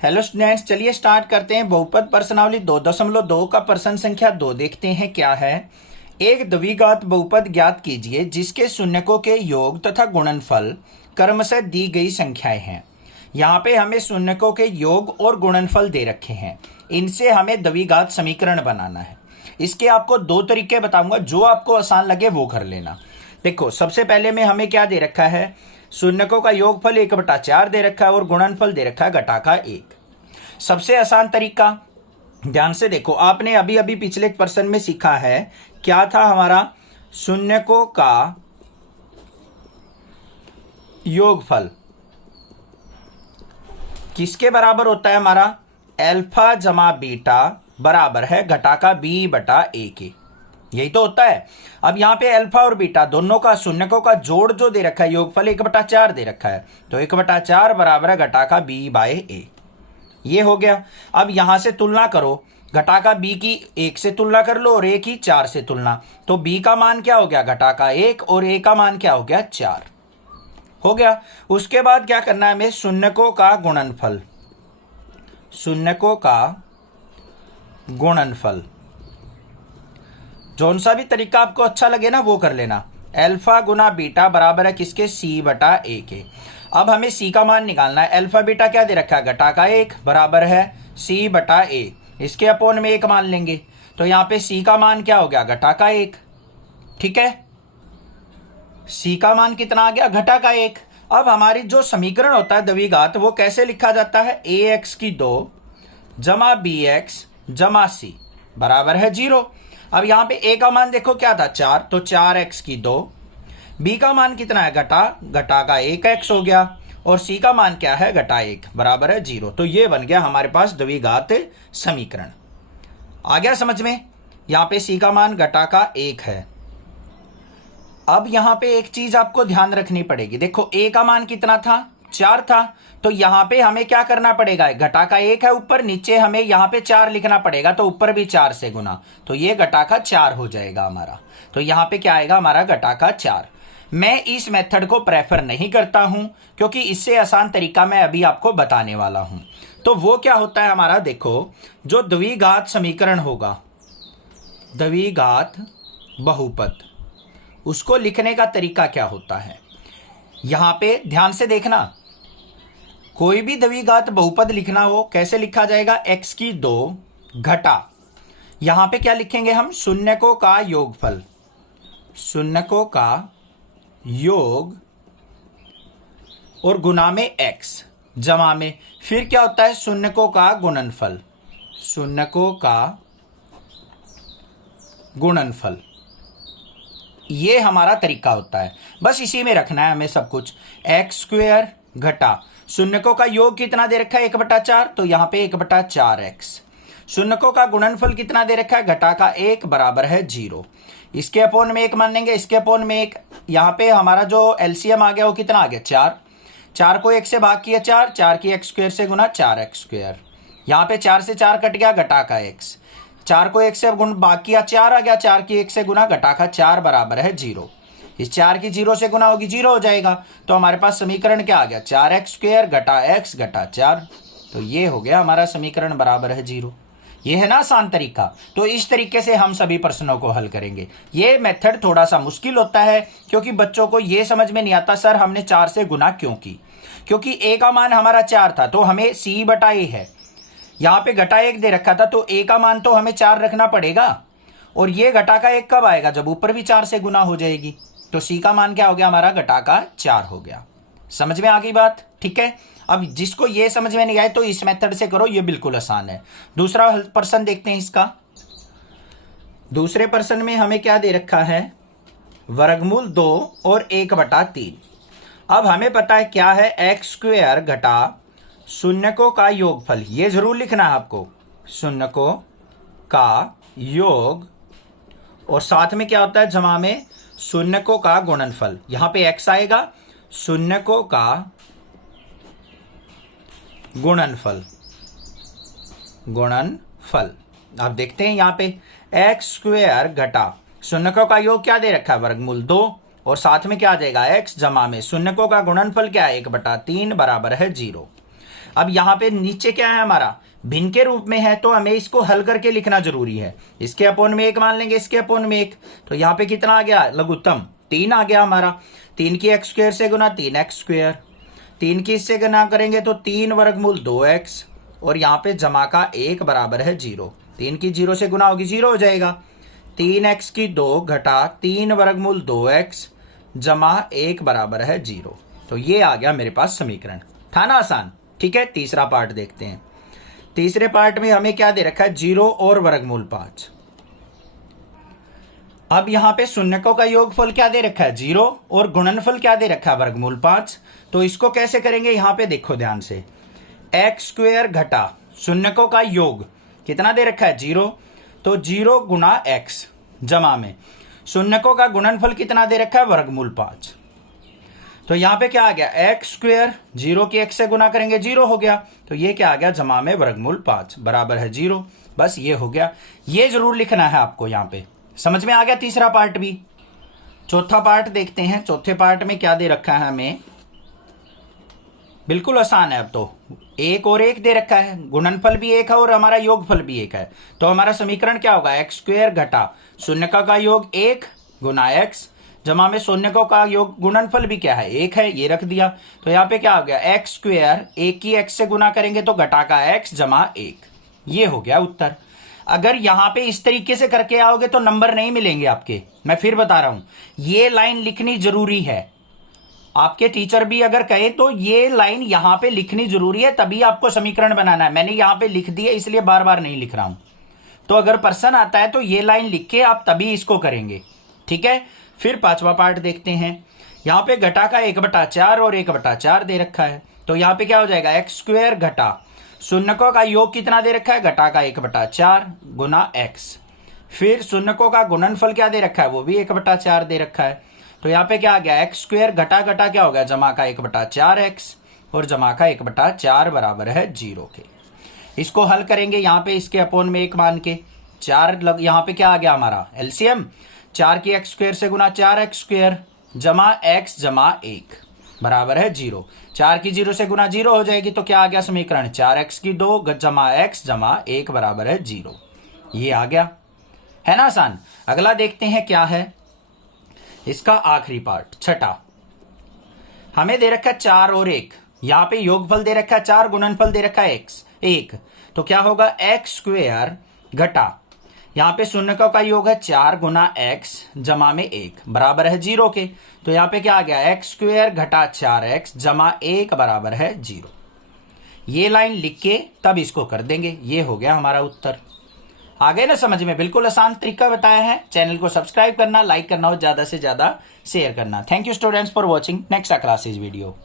Hello students, चलिए start करते हैं। बहुपद प्रश्नावली 2.2 का प्रश्न संख्या 2 देखते हैं क्या है। एक द्विघात बहुपद ज्ञात कीजिए जिसके शून्यकों के योग तथा गुणनफल क्रमशः दी गई संख्याएं हैं। यहाँ पे हमें शून्यकों के योग और गुणनफल दे रखे हैं, इनसे हमें द्विघात समीकरण बनाना है। इसके आपको दो तरीके बताऊंगा, जो आपको आसान लगे वो कर लेना। देखो, सबसे पहले में हमें क्या दे रखा है, शून्यकों का योगफल 1/4 दे रखा है और गुणनफल दे रखा है घटाका 1। सबसे आसान तरीका, ध्यान से देखो, आपने अभी अभी पिछले प्रश्न में सीखा है क्या था हमारा, शून्यकों का योगफल किसके बराबर होता है हमारा, अल्फा जमा बीटा बराबर है घटाका b/a के। यही तो होता है। अब यहाँ पे अल्फा और बीटा दोनों का शून्यकों का जोड़ जो दे रखा है, योगफल 1/4 दे रखा है, तो 1/4 बराबर है घटाका b/a। ये हो गया। अब यहां से तुलना करो, घटाका b की 1 से तुलना कर लो और a की 4 से तुलना, तो b का मान क्या हो गया, घटाका 1, और a का मान क्या हो गया, 4 हो गया। उसके बाद क्या करना है हमें, शून्यकों का गुणनफल, शून्यकों का गुणनफल जौन सा भी तरीका आपको अच्छा लगे ना वो कर लेना। अल्फा गुना बीटा बराबर है किसके, c/a के। अब हमें c का मान निकालना है। अल्फा बीटा क्या दे रखा है, घटाका 1 बराबर है c/a। इसके अपोन में 1 मान लेंगे, तो यहाँ पे c का मान क्या हो गया, घटाका 1। ठीक है, c का मान कितना आ गया, घटाका 1। अब हमारी जो समीकरण होता है द्विघात, वो कैसे लिखा जाता है, ax की 2 जमा bx जमा c बराबर है 0। अब यहाँ पे a का मान देखो क्या था, 4, तो 4x की 2, b का मान कितना है, घटाका 1x हो गया, और c का मान क्या है, घटा 1 बराबर है 0। तो ये बन गया हमारे पास द्विघात समीकरण। आ गया समझ में। यहाँ पे c का मान घटाका 1 है। अब यहाँ पे एक चीज आपको ध्यान रखनी पड़ेगी, देखो a का मान कितना था, 4 था, तो यहाँ पे हमें क्या करना पड़ेगा, घटाका 1 है ऊपर, नीचे हमें यहाँ पे 4 लिखना पड़ेगा, तो ऊपर भी 4 से गुना, तो ये घटाका 4 हो जाएगा हमारा। तो यहाँ पे क्या आएगा हमारा, घटाका 4। मैं इस मेथड को प्रेफर नहीं करता हूं, क्योंकि इससे आसान तरीका मैं अभी आपको बताने वाला हूं। तो वो क्या होता है हमारा, देखो, जो द्विघात समीकरण होगा, द्विघात बहुपद, उसको लिखने का तरीका क्या होता है। यहां पे ध्यान से देखना, कोई भी द्विघात बहुपद लिखना हो कैसे लिखा जाएगा, x की 2 घटा, यहां पे क्या लिखेंगे हम, शून्यकों का योगफल, शून्यकों का योग और गुना में x जमा में, फिर क्या होता है, शून्यकों का गुणनफल, शून्यकों का गुणनफल। ये हमारा तरीका होता है, बस इसी में रखना है हमें सब कुछ। x² घटा शून्यकों का योग कितना दे रखा है, 1/4, तो यहाँ पे 1/4x। शून्यकों का गुणनफल कितना दे रखा है, घटाका 1 बराबर है 0। इसके अपोन में 1 मान लेंगे, इसके अपोन में 1। यहाँ पे हमारा जो एलसीएम आ गया वो कितना आ गया, 4। 4 को 1 से भाग किया 4, 4 की x² से गुना 4x²। यहाँ पे 4 से 4 कट गया, घटाका x। 4 को 1 से गुण भाग किया 4 आ गया, 4 की 1 से गुना, घटाका 4 बराबर है 0। इस 4 की 0 से गुना होगी 0 हो जाएगा, तो हमारे पास समीकरण क्या आ गया, 4x² घटा x घटा 4। तो ये हो गया हमारा समीकरण बराबर है 0। ये है ना आसान तरीका। तो इस तरीके से हम सभी प्रश्नों को हल करेंगे। ये मेथड थोड़ा सा मुश्किल होता है, क्योंकि बच्चों को ये समझ में नहीं आता सर हमने 4 से गुना क्यों की, क्योंकि a का मान हमारा 4 था, तो हमें c/a है, यहाँ पे घटा 1 दे रखा था, तो a का मान तो हमें 4 रखना पड़ेगा, और ये घटाका 1 कब आएगा, जब ऊपर भी 4 से गुना हो जाएगी, तो c का मान क्या हो गया हमारा, घटाका 4 हो गया। समझ में आ गई बात, ठीक है। अब जिसको ये समझ में नहीं आए तो इस मेथड से करो, ये बिल्कुल आसान है। दूसरा प्रश्न देखते हैं इसका। दूसरे प्रश्न में हमें क्या दे रखा है, वर्गमूल 2 और 1/3। अब हमें पता है क्या है, x² घटा शून्यकों का योगफल, ये जरूर लिखना है आपको, शून्यकों का योग, और साथ में क्या होता है, जमा में शून्यकों का गुणनफल। यहां पे x आएगा, शून्यकों का गुणनफल, गुणनफल। आप देखते हैं यहाँ पे x² घटा शून्यकों का योग क्या दे रखा है, वर्गमूल 2, और साथ में क्या आ जाएगा, x जमा में शून्यकों का गुणनफल क्या है, 1/3 बराबर है 0। अब यहाँ पे नीचे क्या है हमारा, भिन्न के रूप में है, तो हमें इसको हल करके लिखना जरूरी है। इसके अपोन में 1 मान लेंगे, इसके अपोन में 1, तो यहाँ पे कितना आ गया लघुत्तम 3 आ गया हमारा। 3 की x स्क्वायर से गुना 3x स्क्वायर, 3 की इससे गुना करेंगे तो 3 वर्गमूल 2x, और यहाँ पे जमा का 1 बराबर है 0। 3 की 0 से गुना होगी 0 हो जाएगा। 3x की 2 घटा 3 वर्गमूल 2x जमा 1 बराबर है 0। तो ये आ गया मेरे पास समीकरण। था ना आसान। ठीक है, तीसरा पार्ट देखते हैं। तीसरे पार्ट में हमें क्या दे रखा है, 0 और वर्गमूल 5। अब यहां पे शून्यकों का योगफल क्या दे रखा है, 0, और गुणनफल क्या दे रखा है, वर्गमूल 5। तो इसको कैसे करेंगे, यहां पे देखो ध्यान से, एक्स स्क्वायर घटा शून्यकों का योग कितना दे रखा है, 0, तो 0 गुना एक्स जमा में शून्यकों का गुणनफल कितना दे रखा है, वर्गमूल 5। तो यहां पे क्या आ गया, एक्स स्क्वायर 0 की एक्स से गुना करेंगे 0 हो गया, तो ये क्या आ गया, जमा में वर्गमूल 5 बराबर है 0। बस ये हो गया। ये जरूर लिखना है आपको। यहां पे समझ में आ गया तीसरा पार्ट भी। चौथा पार्ट देखते हैं। चौथे पार्ट में क्या दे रखा है हमें, बिल्कुल आसान है। अब तो 1 और 1 दे रखा है, गुणनफल भी 1 है और हमारा योगफल भी 1 है। तो हमारा समीकरण क्या होगा, एक्स स्क्वायर घटा शून्यकों का योग 1 गुना एक्स जमा में शून्यकों का योग गुणनफल भी क्या है, 1 है, ये रख दिया। तो यहाँ पे क्या हो गया, एक्स स्क्वायर 1 की एक्स से गुना करेंगे तो घटा का एक्स जमा 1, ये हो गया उत्तर। अगर यहां पे इस तरीके से करके आओगे तो नंबर नहीं मिलेंगे आपके। मैं फिर बता रहा हूं, ये लाइन लिखनी जरूरी है। आपके टीचर भी अगर कहे तो ये लाइन यहां पे लिखनी जरूरी है, तभी आपको समीकरण बनाना है। मैंने यहां पे लिख दिया इसलिए बार बार नहीं लिख रहा हूं। तो अगर प्रश्न आता है तो ये लाइन लिख के आप तभी इसको करेंगे। ठीक है, फिर पांचवा पार्ट देखते हैं। यहां पे घटा का 1/4 और 1/4 दे रखा है। तो यहां पे क्या हो जाएगा, एक्स स्क्वायर घटा शून्यकों का योग कितना दे रखा है, घटा का 1/4 गुना एक्स। फिर शून्यकों का गुणनफल क्या दे रखा है, वो भी 1/4 दे रखा है। तो यहाँ पे क्या आ गया, एक्स स्क्वायर घटा घटा क्या हो गया, जमा का 1/4 एक्स और जमा का 1/4 बराबर है 0 के। इसको हल करेंगे यहाँ पे इसके अपोन में 1 मान के 4 यहाँ पे क्या आ गया हमारा एलसीएम, 4 की एक्स स्क्वायर से गुना 4x स्क्वायर जमा x जमा 1 बराबर है 0। 4 की 0 से गुना 0 हो जाएगी, तो क्या आ गया समीकरण, 4x की 2 जमा x जमा 1 बराबर है 0। ये आ गया, है ना आसान। अगला देखते हैं क्या है इसका आखिरी पार्ट, छठा। हमें दे रखा है 4 और 1, यहां पे योगफल दे रखा है 4, गुणनफल दे रखा है 1। तो क्या होगा, एक्स स्क्वायर घटा यहां पे शून्यकों का योग है 4 गुना x जमा में 1 बराबर है 0 के। तो यहां पे क्या आ गया, एक्स स्क्वायर घटा 4x जमा 1 बराबर है 0। ये लाइन लिख के तब इसको कर देंगे। ये हो गया हमारा उत्तर। आ गए ना समझ में, बिल्कुल आसान तरीका बताया है। चैनल को सब्सक्राइब करना, लाइक करना और ज्यादा से ज्यादा शेयर करना। Thank you students for watching next classes video.